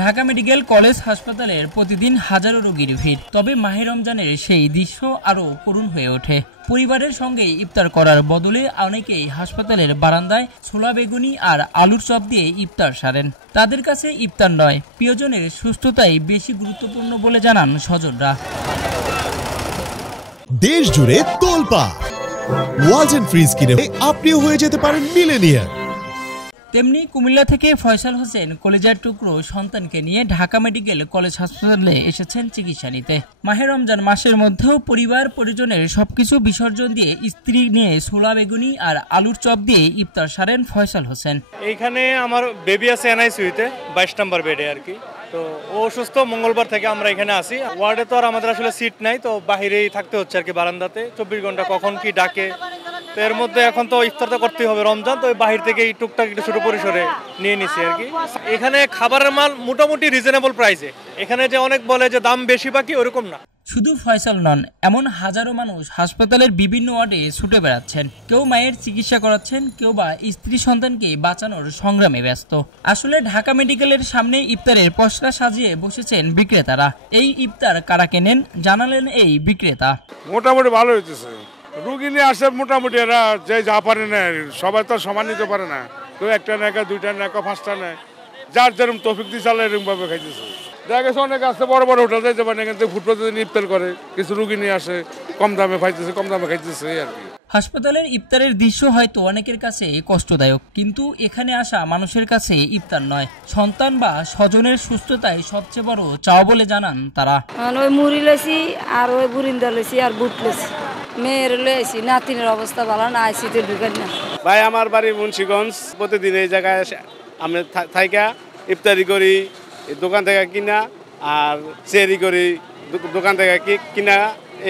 Dhaka medical college হাসপাতালের প্রতিদিন হাজারো রোগীর ভিড়। তবে মাহে রমজানের সেই দৃশ্য আরও করুণ হয়ে ওঠে। পরিবারের সঙ্গে ইফতার করার বদলে অনেকেই হাসপাতালের বারান্দায় ছোলা বেগুনি আর আলুর চপ দিয়ে ইফতার সারেন। তাদের কাছে ইফতার নয়, প্রিয়জনের সুস্থতাই বেশি গুরুত্বপূর্ণ বলে জানান স্বজনরা। দেশ জুড়ে তোলপাড় ওয়ালটন ফ্রিজ কিনে আপনিও হয়ে যেতে পারেন মিলেনিয়ার। তেমনি কুমিল্লা থেকে ফয়সাল হোসেন কলেজার টুকরো সন্তানকে নিয়ে ঢাকা মেডিকেল কলেজ হাসপাতালে এসেছেন চিকিৎসা নিতে। মাহে রমজান মাসের মধ্যেও পরিবার পরিজনের সবকিছু বিসর্জন দিয়ে স্ত্রী নিয়ে ছোলা বেগুনি আর আলুর চপ দিয়ে ইফতার সারেন ফয়সাল হোসেন। এইখানে আমার বেবি আছে NICU-তে 22 নম্বর বেডে আর কি। তো ও অসুস্থ, মঙ্গলবার থেকে আমরা এখানে আসি। ওয়ার্ডে তো আর আমাদের আসলে সিট নাই, তো বাহিরেই থাকতে হচ্ছে আর কি, বারান্দাতে 24 ঘন্টা কখন কি ডাকে। তো এর মধ্যে এখন তো ইফতার তো করতেই হবে, রমজান, তো বাহির থেকে টুকটাক একটু ছোট পরিসরে নিয়ে নিছি আর কি। এখানে খাবারের মাল মোটামুটি রিজনেবল প্রাইসে। এখানে যে অনেক বলে যে দাম বেশি বাকি, ওরকম না। শুধু ফয়সাল নন, এমন হাজারো মানুষ হাসপাতালের বিভিন্ন ওয়ার্ডে ছুটে বেড়াচ্ছেন। কেউ মায়ের চিকিৎসা করাচ্ছেন, কেউ বা স্ত্রী সন্তানকে বাঁচানোর সংগ্রামে ব্যস্ত। আসলে ঢাকা মেডিকেলের সামনে ইফতারের পসরা সাজিয়ে বসেছেন বিক্রেতারা। এই ইফতার কারা কেনেন জানালেন এই বিক্রেতা। মোটামুটি ভালো হইতেছে, রুগী নিয়ে আসে মোটামুটি, এরা যে যা পারে না, সবাই তো সমান নিতে পারে না। কেউ একটা নেয়, দুইটা নেয়, পাঁচটা নেয়, যার যেরকম তৌফিক দিয়ে চালে এরকম ভাবে খাইতেছে। দেখা গেছে অনেক আসতে বড় বড় হোটেল যাইতে পারে, এখান থেকে ফুটপাতে ইফতার করে, কিছু রুগী নিয়ে আসে, কম দামে পাইতেছে, কম দামে খাইতেছে আর কি। হাসপাতালের ইফতারের দৃশ্য হয়তো অনেকের কাছে কষ্টদায়ক, কিন্তু এখানে আসা মানুষের কাছে ইফতার নয়, সন্তান বা স্বজনের সুস্থতাই সবচেয়ে বড় চাওয়া বলে জানান তারা। ওই মুড়ি লেছি আর ওই বুরিন্দা লেছি আর বুট লেছি, মেয়ের লেছি, নাতিনের অবস্থা ভালো না, আইসিতে ঢুকেন না। ভাই আমার বাড়ি মুন্সিগঞ্জ, প্রতিদিন এই জায়গায় আমি থাইকা ইফতারি করি, দোকান থেকে কিনা আর সেরি করি, দোকান থেকে কিনা,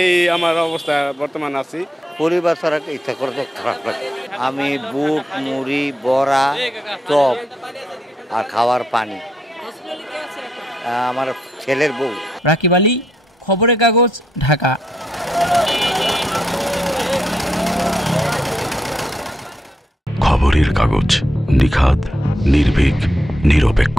এই আমার অবস্থা বর্তমান আছি। পরিবার ছাড়া ইচ্ছা করতে খারাপ লাগে। আমি বুট, মুড়ি, বড়া, চপ আর খাওয়ার পানি, আমার ছেলের বউ। রাকিব আলী, খবরের কাগজ, ঢাকা। খবরের কাগজ, নিখাত, নির্ভীক, নিরপেক্ষ।